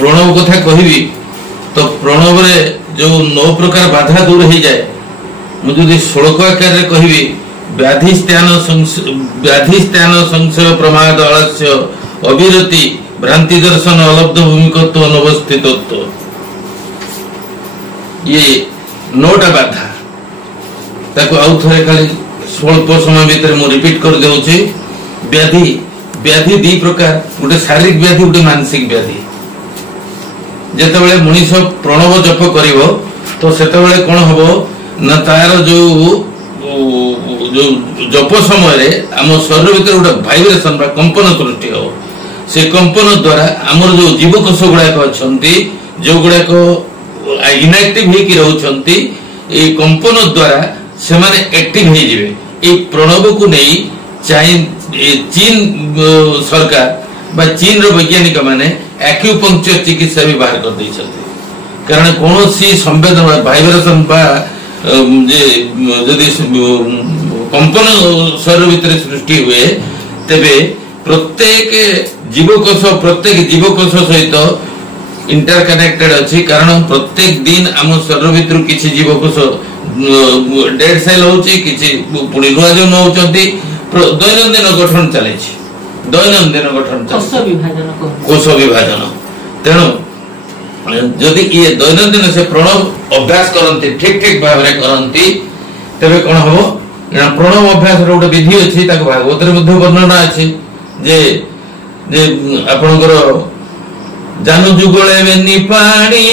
प्रणव कथा कहबी तो प्रणव रे जो 9 प्रकार बाधा दूर हो जाए मुझे श्लोक आकार कहबी व्याधि स्थान संशय प्रमाद आलस्य अविरति भ्रांति दर्शन अलब्ध भूमिकत्व अनवस्थितत्व ये 9टा बाधा ताको आउ थरे खाली स्वल्प समय भीतर मु रिपीट कर देउछि। व्याधि व्याधि दी प्रकार गोटे शारीरिक व्याधि गोटे मानसिक व्याधि जेतेबेले मनीष प्रणव जप करिवो तो सेतेबेले कोन हबो ना तार जो जप समय रे हम शरीर भीतर गोटे वाइब्रेशन बा कंपन सृष्टि हो से कंपन द्वारा हमर जो जीवकोष गुडा अछंती जो गुडा इनएक्टिव हे कि रहउछंती ए कंपन द्वारा से माने एक्टिव हे जिवे। ए प्रणव को नहीं चीन सरकार बा चीन रो वैज्ञानिक माने एक्यूपंक्चर चिकित्सा भी बाहर कर दैछथि कारण कोनोसी संवेदन वाइब्रेशन बा जे यदि कंपन शरीर भीतर सृष्टि हुए तेबे प्रत्येक जीवकोष सहित इंटरकनेक्टेड अछि कारण प्रत्येक दिन हम शरीर भीतर किछि जीवकोष डेड सेल होछि किछि पुणी नुआ जन्म होचंती दैनंदिन गठन चले छी दैनंदिन गठन कोष विभाजन तेणु यदि ये दैनंदिन से प्रणव अभ्यास करंती ठीक भाव रे करंती तबे कोन हबो प्रणव अभ्यास रो गोटे विधि अछि ताको भागवत रे मध्ये वर्णना अछि जे आपनकर जानू जुगले बेनी पानी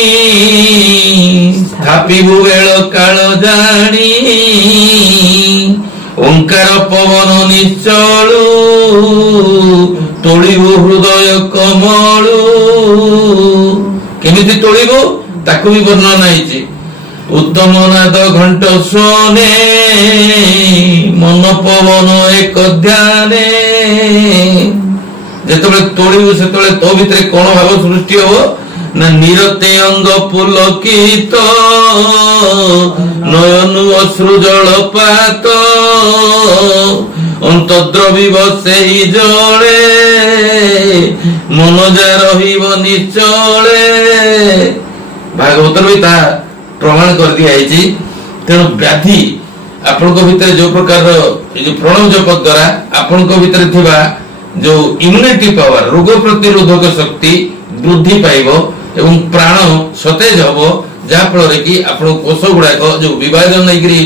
थापी बुवेल काल जानी ओंकार पवन निश्चलू तोड़िबु हृदय कमलू केमिति तोड़िबु ताकू भी वर्णना आइछि। उत्तम नाद घंट सोने मन पवन एक ध्याने जेतबे तोड़िबु सेतबे तो भितरे कोन भाव सृष्टि हो ना निरते अंग पुलकित नयनु अश्रु जलपात अंतद्रविव सेहि जले मन जा रहिब निचले भागवत भी ता प्रमाण कर दिया है। तेणु व्याधि आपण भितर जो प्रकार जो प्रणव जप द्वारा आपण भितर थिबा जो इम्यूनिटी पावर रोग प्रतिरोधक शक्ति वृद्धि पाइबो एवं प्राण सतेज हबो जा फल कि आपण कोष गुडा जो विभाजन नहीं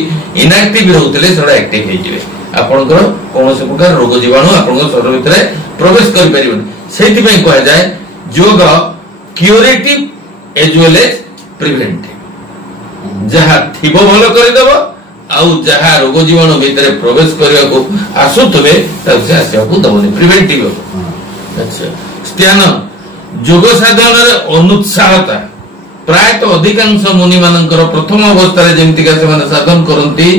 इनएक्टिव रहउतले सेडा एक्टिव हे जिवे आपनकर कोनोसे प्रकार रोग जीवाणु आपनकर शरीर भितर प्रवेश करि परिबनि सेति पई कहै जाय yoga curative as well as preventive जहा थिबो भलो करि देबो आउ जहा रोग जीवाणु भितर प्रवेश करिया को आसुतबे तसे आसिया को दबने प्रिवेंटिव। अच्छा स्त्यान योग साधन रे अनुत्साहता प्राय तो अधिकांश मुनि मानकर प्रथम अवस्था रे जेमति का से माने साधन करंती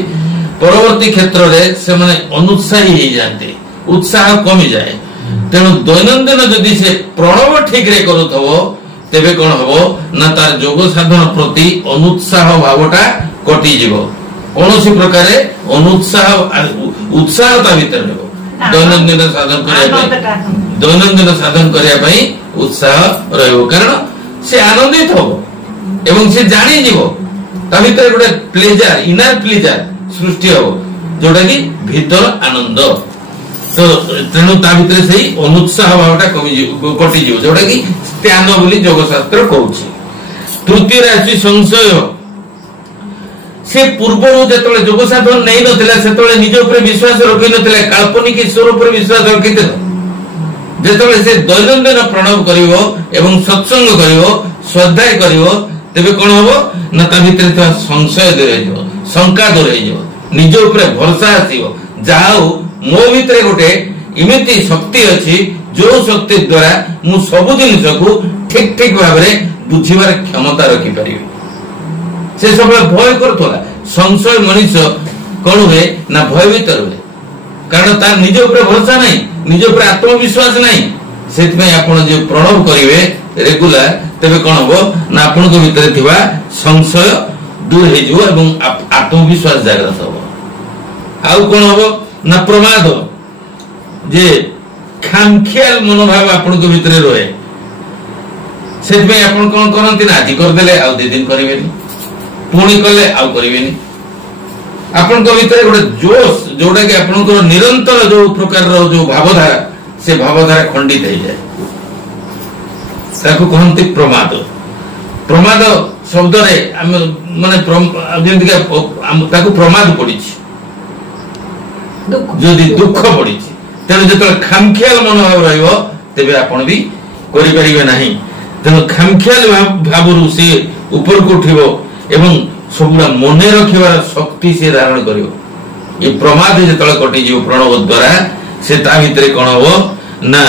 परवर्ती क्षेत्र रे से माने अनुत्साही हे जानते उत्साह कमी जाए। तेणु दैनंदिन यदि से प्रणव ठीक रे करूथबो तेबे कोन हबो ना तार योग साधन प्रति अनुत्साह भावटा कटि जिवो कोनोसी प्रकारे अनुत्साह उत्साहता भीतर हेबो दैनंदिन साधन करिया पई उत्साह रहबो कारण से आनंदित होबो एवं से जानि जिवो ता भीतर गोटे प्लेजर इनर प्लेजर सृष्टि हो जोटा कि भीतर आनंद तो तेणु ता भीतर सही अनुत्साह भावटा कटि जीव जोटा कि स्त्यान बोली योग शास्त्र कहउछि। तृतीय राशि संशय से पूर्व जेतले योग साधन नै नथिला सेतले निज ऊपर विश्वास रखि नथिला काल्पनिक ईश्वर ऊपर विश्वास रखिते जेतले से दैनंदिन प्रणव करिवो एवं सत्संग करिवो श्रद्धा करिवो तेबे कोन होबो ना ता भीतर संशय दूर हो शंका दूर हो निज ऊपर भरोसा आसीबो जाओ मो भीतर गोटे इमिति शक्ति अछि जो शक्ति द्वारा मु सब जिनिस को ठीक भाव रे बुझिबार क्षमता रखि परिबे से सब भय करतोला संशय मनुष्य कोन हुए ना भयभीत हुए कारण तार निज ऊपर भरोसा नहीं निज ऊपर आत्मविश्वास नहीं सेति में आपण जे प्रणव करिवे रेगुलर तबे कोन हो ना आपण को भीतर थिबा संशय दूर हे जो एवं आत्मविश्वास जागृत हो आउ कोन हो ना प्रमाद जे खामखियाल मनोभाव आपण को भीतर रहे से आपण कौन करती ना आज करदे आउ 2 दिन करेंगे पुणी कले आउ करेंगे आपण भीतर गोटे जोश जोटा कि आपण निरंतर जो प्रकार जो भावधारा से भावधारा खंडित हो जाए कहते प्रमाद प्रमाद शब्द माने प्रमाद पड़ी जदि दुख पड़ी तेणु जो खामखियाल मनोभाव रे आपण भी करें ना तेणु खामखियाल भाव सी ऊपर को उठिब एवं सबुरा मन रखिबार शक्ति से धारण कर प्रमाद जो कटिज प्रणव द्वारा से भितर कौन हम ना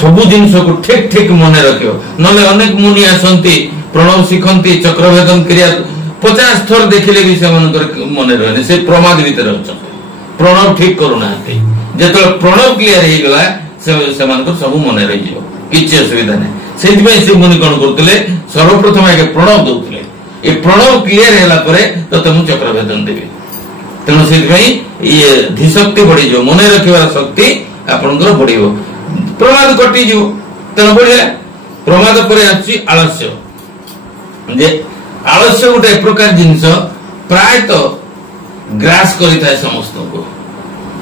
सबु जिन को ठीक ठीक मन रख ना अनेक मुनि आसती प्रणव शिखती चक्रभेदन क्रिया 50 थर देखिले भी से मन रहे से प्रमाद भीतर अच्छा प्रणव ठीक करूना जो प्रणव क्लियर हो गला से सब मन रही किसी असुविधा नहीं से मुनि कौन करते सर्वप्रथम आगे प्रणव दौले ये प्रणव क्लियर है तो मुझे चक्रभेदन देवी तेणु से ये धीशक्ति बढ़ी मन रखार शक्ति आपंकर बढ़ प्रमाद कटिज तेणु बढ़िया प्रमाद पर आलस्य जे आलस्य गोटे एक प्रकार जिनस प्रायतः ग्रास करिथाय समस्त को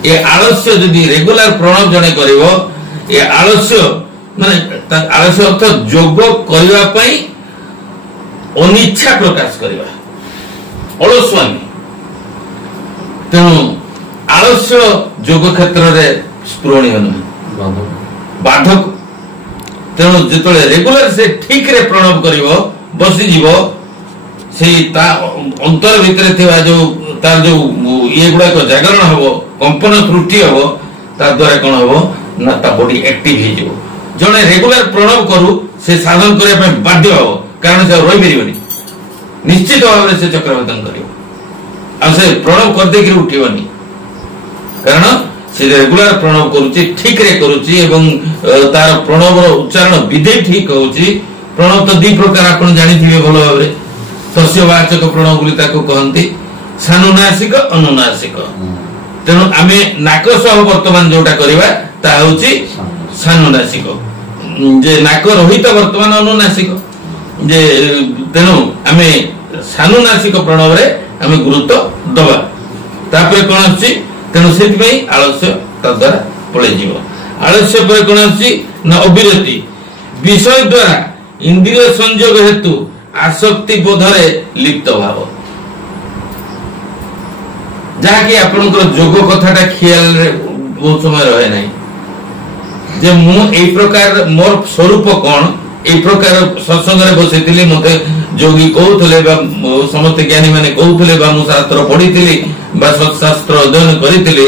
ये आलस्य यदि रेगुलर प्रणव जने करिवो ये आलस्य माने आलस्य अर्थ योग करिवा पई अनिच्छा प्रकाश करिवा अलस्वामी तेणु आलस्य योग क्षेत्र रे स्पृहणीय नुहे बाधक तेणु जो रेगुलर से ठीक रे प्रणव करिवो बसी जीवो से अंतर भितर थिबा जो तार जो ये गुड़ाक जागरण हम कंपन त्रुटि हम द्वारा कौन हम ना बॉडी एक्टिव हो जड़े रेगुलर प्रणव करू से साधन करने बाध्य हम कारण से रही पार निश्चित भाव से चक्रभेदन कर प्रणव करदे उठनी कारण से रेगुलर प्रणव करुच्ची ठीक रे करुच्ची एवं तार प्रणव उच्चारण विधि ठीक होची प्रणव तो 2 प्रकार आप जानी भल भाव सस्यवाचक प्रणव बोली कहती सानुनासिक अनुनासिक तेणु आमे नाक सह वर्तमान जोटा करबा ता होची सानुनासिक जे नाक रहित वर्तमान अनुनासिक जे तेणु आमे सानुनासिक प्रणव रे आमे गुरुत्व दबा तापर कोन अछि तेणु सेति पई आलस्य ता द्वारा पळे जीव आलस्य पर कोन अछि न अविरति विषय द्वारा इंद्रिय संयोग हेतु आसक्ति बोधरे लिप्त भाव जहाँकि आपनकर जोग कथाटा ख्याल रे बहुत समय रहे नहीं जे मु ए प्रकार मोर स्वरूप कौन ए प्रकार सत्संग रे बसितिली मते जोगी कहउथले बा समस्त ज्ञानी माने कहउथले बा मु शास्त्र पढितिली बा शास्त्र अध्ययन करितिली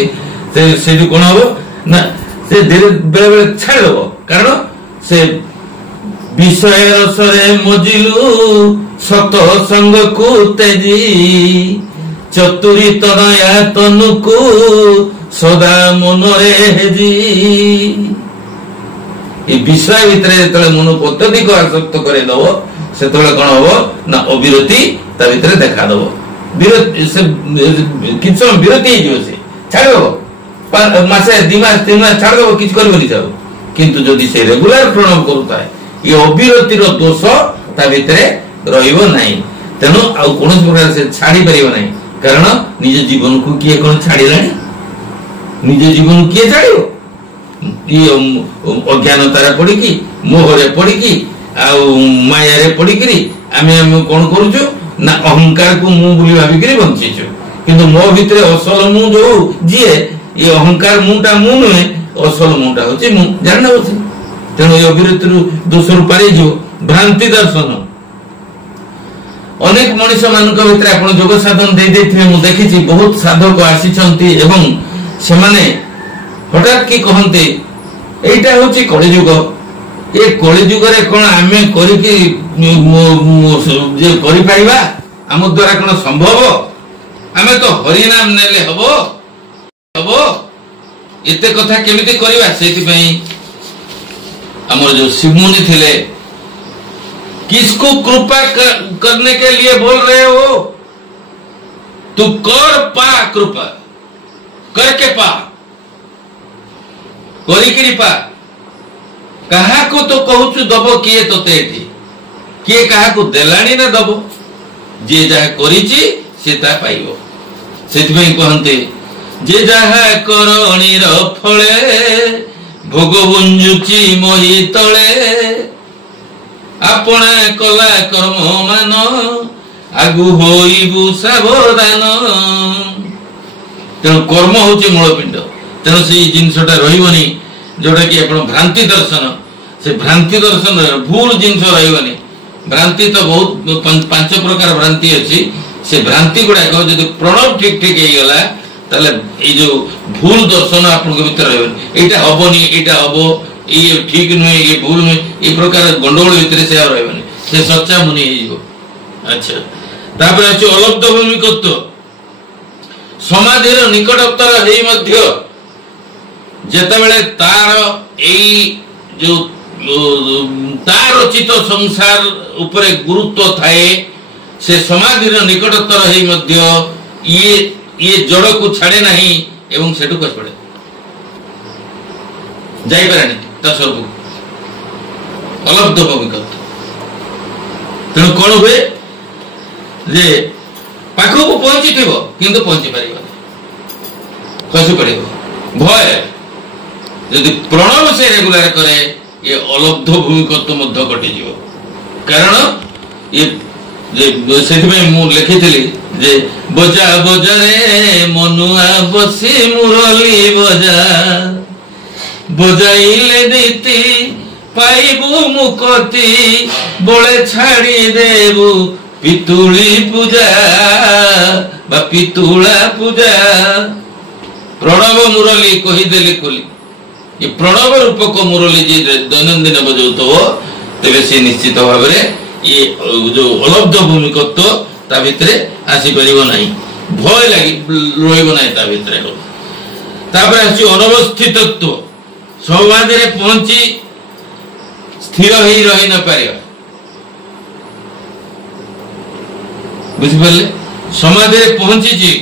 से जो कोन हो ना से धीरे बेले बेले छाड़ो कारण से विषय रसरे मजिलु सत संग को तेजी चतुरी तनया तनुकु सदा मनरे हेजी ये विषय भितर मन को अत्यधिक आसक्त करे दबो से कौन हम ना अविरति ता भितर देखा दबो विरति से किछ विरति से छाड़ो मासे 2 मास 3 मास छाड़ दबो किछ करबनी जाओ किंतु जदि से रेगुलर प्रणव करूता है ये अविरतिर दोष ता भितर रहिबो नाही तेनु आ कोन प्रकार से छाड़ी परिबो नाही कारण निज जीवन को किए कौन छाड़िलानी निज जीवन किए छाड़ो ये अज्ञानतार पड़ी मोहरे पड़ी माया रे पड़ी आमे कौन करूचु ना अहंकार को मु बोली भाविक बंचीचु किंतु मो भितर असल मु जो जीए ये अहंकार मुटा मु नुहे असल मुटा होची मु जान होची तेणु ये अविरति दोष पारे जो भ्रांति दर्शन अनेक मनुष्य मानक भितर आप जोग साधन दे देथिबे मु देखिछि बहुत साधक आसीचंती एवं सेमाने हठात की कहते एटा होची कलिजुग ये कलिजुग रे कोन आमे करी कि जे करि पाइबा हम द्वारा कोन संभव आमे तो हरि नाम नेले हबो हबो एते कथा केमिति करबा सेति पई हमर जो शिवमुनि थिले किसको कृपा करने के लिए बोल रहे हो तू कर पा कृपा करके पा करी पा कहा को तो कहूचु दबो किए तोते एठी किए क्या देलानी ना दब जे जहा करिछि से ता पाइबो सेति कहते जे जहा करणीर फले भोग बुंजुची मोहि तले आपण कला कर्म मान आगु होइबु सावधान तेणु कर्म होचे मूलपिंड तेणु से जिनसटा रहिबनी जोटा कि आपण भ्रांति दर्शन से भ्रांति दर्शन भूल जिनस रहिबनी भ्रांति तो बहुत 5 प्रकार भ्रांति अछि से भ्रांति गुडा को जदि प्रणव ठीक ठीक हे गला ताले ए जो भूल दर्शन आपन के भीतर रहबनी एटा हबनी एटा हबो ये ठीक नुहे ये भूल नुहे ये प्रकार गंडोल भीतर से रहबनी से सच्चा मुनि हे जो अच्छा तापर अछि अलब्ध भूमिकत्व समाधिर निकटतर हेई मध्य जेतबेले तार एई जो तार रचित संसार उपरे गुरुत्व थाए से समाधिर निकटतर हेई मध्य ये जड़ को छाड़े नहीं एवं सेटू कस पड़े जाई पारे ता सब अलब्ध भूमिकत्व तेणु कौन हुए जे पाखु को पहुंची थिबो किंतु पहुंची परिबो खसी पड़िबो भय यदि प्रणव से रेगुलर करे ये अलब्ध भूमिकत्व मध्य कटि जीवो कारण ये जे सेति में मु लिखितली जे बजा बजा रे मनुआ बसी मुरली बजा बजाइले नीति पाइबु मुक्ति बोले छाड़ी देबु पितुली पूजा बा पितुला पूजा प्रणव मुरली कही देले कोली ये प्रणव रूपक मुरली जी दैनंदिन बजाउतो तेबे से निश्चित भाव रे ये जो अलब्ध भूमिकत्व ता भितरे आसी परिबो नाही भय लागि रोइबो नाही ता भितरे तापर आसी अनवस्थितत्व समाधि रे पहुंची स्थिर ही रही न पारियो बुझि परले समाधि रे पहुंची जी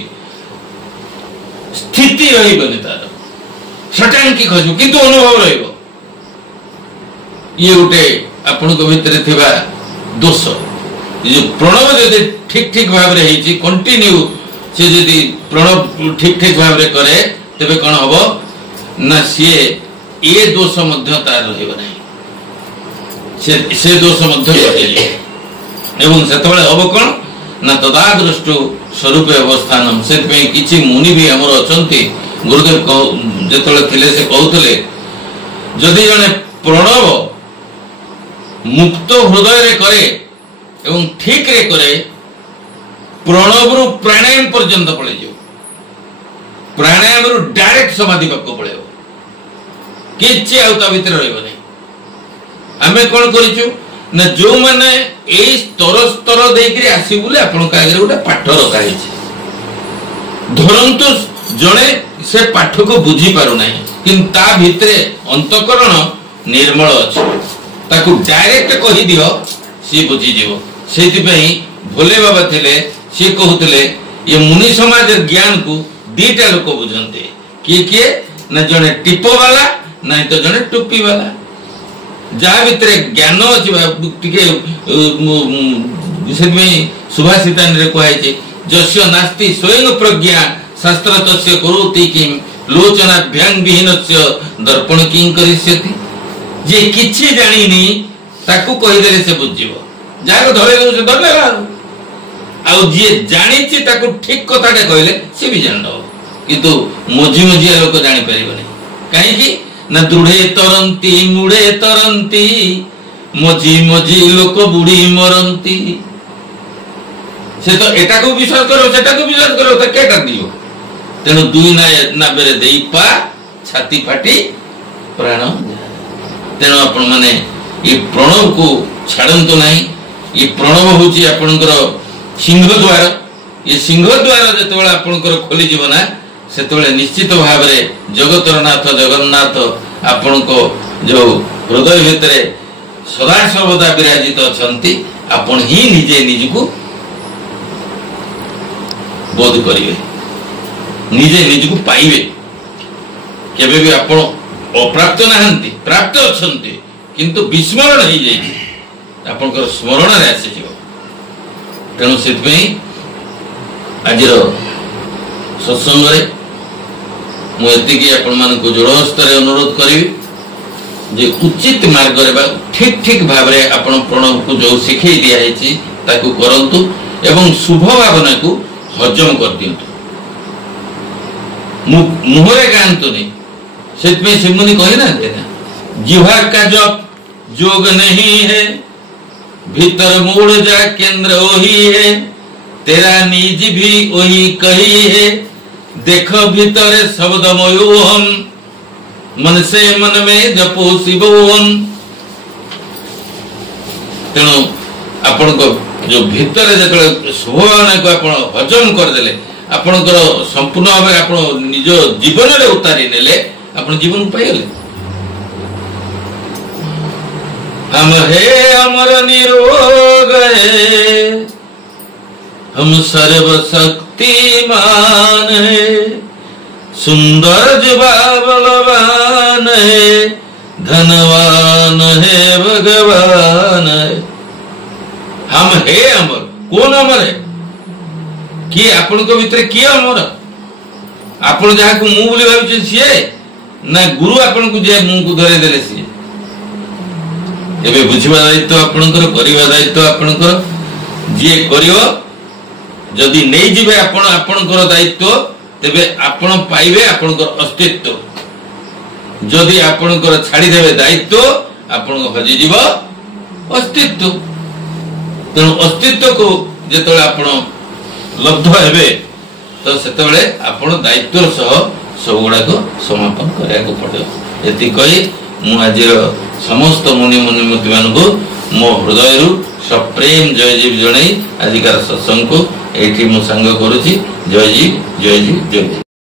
स्थिति रही बने तार सटान की खजु किंतु अनुभव रहिबो ये उठे आपण को भितरे थिबा दोष ये प्रणव यदि ठीक ठीक भाव रे हेची कंटिन्यू से यदि प्रणव ठीक ठीक भाव रे करे तबे कोन हबो ना से ये दोष मध्य तार रहिबो नाही से दोष मध्य हटेली एवं सेतबेले हबो कोन ना तदादृष्टु स्वरूप अवस्थान से किछि मुनि भी हमर अछंती गुरुदेव जेतले थिले से कहउतले जदि जने प्रणव मुक्त हृदय रे करे एवं ठीक रे करे प्रणव रु प्राणायाम पर्यंत पळे जो प्राणायाम रु डायरेक्ट समाधि पक्को पळे किछि आउता भीतर रहइबो नै हमें कोन करिछु ना जो माने ए स्तर स्तर देकरी आसी बुले आपन का आगे गोटे पाठ रखा है धरंतु जड़े से पाठ को बुझी पारु नहीं किंतु ता भितरे अंतकरण निर्मल अछि ताकू डायरेक्ट कहि दियो सी बुझी जीवो सेति पई भोले बाबा थिले सी कहउतले ये मुनि समाज ज्ञान को दीटा लोक बुझंते किए ना जने टिपो वाला नहीं तो जने टुप्पी वाला जहाँ भितरे ज्ञान अच्छी सुभाषिता कहुचे जस्य नास्ति स्वयं प्रज्ञा शास्त्र तस्य करोति किम लोचनाभ्यां विहीनस्य दर्पण किं करिष्यति जे किछि जानिनी ताकू कहिदेले से बुझिबो जाको धरे से धरलेला आ जे जानिछि ताकू ठीक कथाटे कहले से भी जानदो किंतु मझी मझिया लोक जानि परिबनी काहे कि ना दृढ़े तरंती मुड़े तरंती मझी मझी लोक बुढ़ी मरंती से तो एटा को विश्वास करो सेटा को विश्वास करो तो केटा दियो तेनो दुई ना बेरे देई पा छाती फाटी प्राण तेनो आपण माने ये प्रणव को छाड़ंतो नहीं ये प्रणव होची आपनकर सिंह द्वार ये सिंह द्वार जेतबेला आपनकर खोली जीवना सेतबेले निश्चित भाव रे जगतर नाथ जगन्नाथ आपण को जो हृदय भितरे सदा सर्वदा विराजित अछंती आपण ही निजे निजको बोध करिवे निजे निजको पाइबे केबे भी आपण अप्राप्त नाहंती प्राप्त अछंती किंतु विस्मरण हो जाई ଆପଣଙ୍କର ସ୍ମରଣରେ ଆସିଯିବ। ତେଣୁ ସେଥିପାଇଁ ଆଜିର ସତ୍ସଙ୍ଗରେ ମୁଁ ଏତିକି ଆପଣମାନଙ୍କୁ ଯୋଡ଼ହସ୍ତରେ ଅନୁରୋଧ କରିବି ଯେ ଉଚିତ ମାର୍ଗରେ ବା ଠିକ ଭାବରେ ଆପଣ ପ୍ରଣବକୁ ଯୋଉ ଶିଖେଇ ଦିଆଯାଇଛି ତାକୁ କରନ୍ତୁ ଏବଂ ଶୁଭ ଭାବନାକୁ ହଜମ କରିଦିଅନ୍ତୁ, ମୁହଁରେ ଗାଆନ୍ତୁନି। ସେଥିପାଇଁ ଶିବମୁନି କହିନାହାନ୍ତି ନା, ଜିହ୍ବା का जप जोग नहीं है, भीतर मूड जा केंद्र वही है, तेरा निज भी वही कही है, देखो भीतर शब्दमय हम, मन से मन में जपो शिव ओम। तेणु आपण को जो भीतर जो शुभभावना को आपण हजम करदेले आपणकर संपूर्ण भाव आप निज जीवन में उतारी नेले आपण जीवन पाइले। हम है अमर निरोग है, हम सर्व शक्तिमान है, सुंदर जुबा बलवान है, धनवान है भगवान है। हम है अमर, कौन अमर है? किए आपण को भीतर किए अमर? आपण जहाँ को मुँह बोली भावी सीए ना गुरु आपण को जे मुँह को धरे देले सीए? एबे बुझिबा दायित्व आपणकर, करिबा दायित्व आपणकर। जे करियो जदि नै जिबे आपण आपणकर दायित्व तेबे आपण पाइबे आपणकर अस्तित्व। जदि आपणकर छाड़ी देबे दायित्व आपण हजि जीव अस्तित्व। तेणु अस्तित्व को जेतबे आपण लब्ध हेबे तो सेतबे आपण दायित्व सह सब गुड़ा को समापन करिया को पड़े। एति कहि मु आजिर समस्त मुनि मुनिमती मानकु मो हृदय सप्रेम जय जीव जणई आजिकार सत्संग को एठी मु संग करूची। जय जीव जय जीव जय जीव।